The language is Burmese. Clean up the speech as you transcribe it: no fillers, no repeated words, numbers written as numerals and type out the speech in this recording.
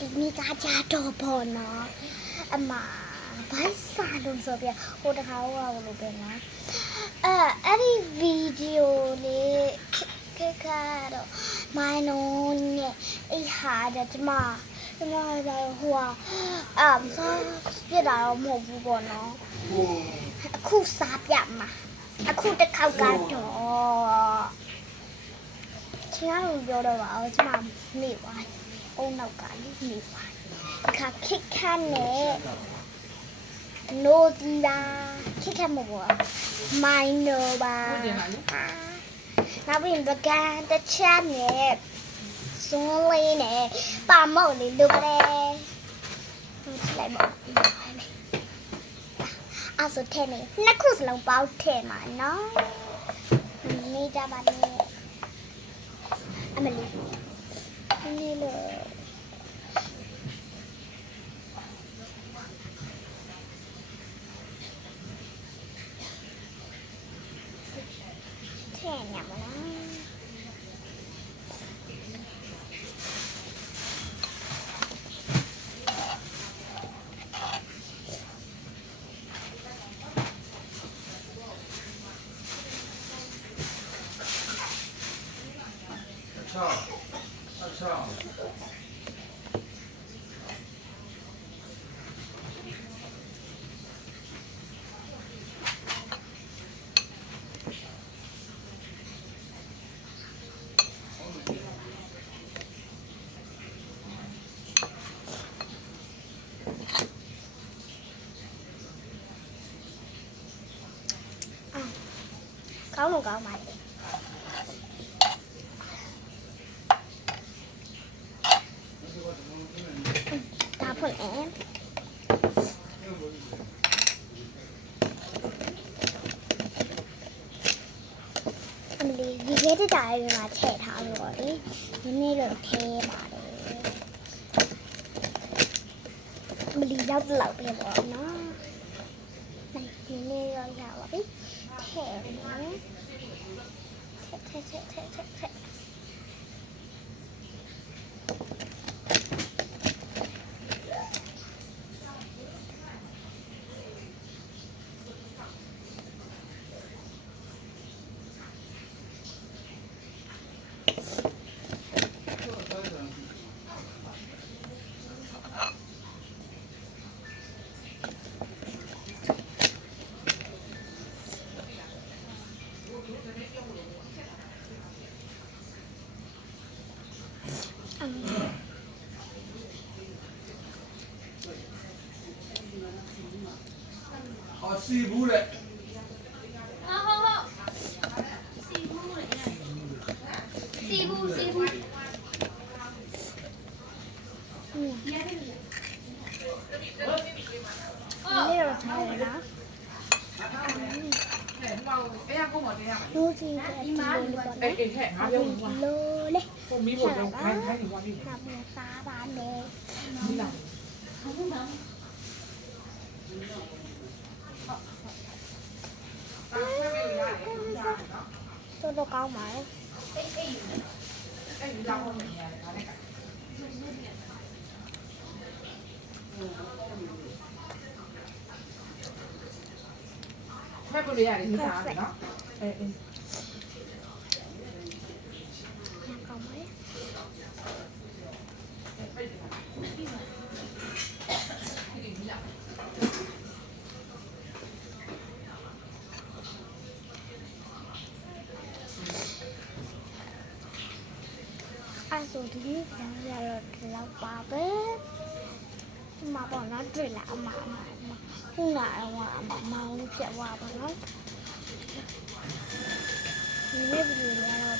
ဒီနေ့ကကြတော့ပေါ့နော်အမဘိုက်စာလို့ဆိုပြဟိုတခါဟိုကလို့ပဲနော်အဲ့ဒီဗီဒီယိုလေးကတော့မိုင်းလုံးနဲ့အိဟာတဲ့ကျမဟိုဆောပြတာတော့မဟုတ်ဘူးပေါ့နော်အခုစားပြမှာအခုတစ်ခေါက်ကတော့ချားလို့ပြောတော့ပါအောင်ကျမနေပါအုံနောက်ကလေးနေပါခါခစ်ခါနဲ့နိုးဒီလာခစ်ခါမဘောမိုင်းနိုပါနောက်ပြီးပကံတချမ်းနဲ့စွန်းလေးနဲ့ပါမောက်လေးလုပ်ပါတယ်လိုက်ပါအဲ့ဆိုထဲနေနှစ်ခုစလုံးပေါက်ထဲမှာနော်နေကြပါနဲ့အမလီနေလို့ထဲညမလားअच्छा cáo một cáo mày ta phần em mình đi ghé tới tại mà trẻ thảo rồi nên được thêm mà mình đi đâu lẩu thì bỏ nó này nên rồi vào biết thẻ nó thẻ xì bú đấy xì bu này rồi thay đó nuôi gì vậy lô đấy làm xa bán nè tôi đâu có máy mấy con đi à đi sao đó còn mấy ai rồi thì là bà bé mà bọn nó truyền lại mà không lại mà mau chạy qua bọn nó mấy video là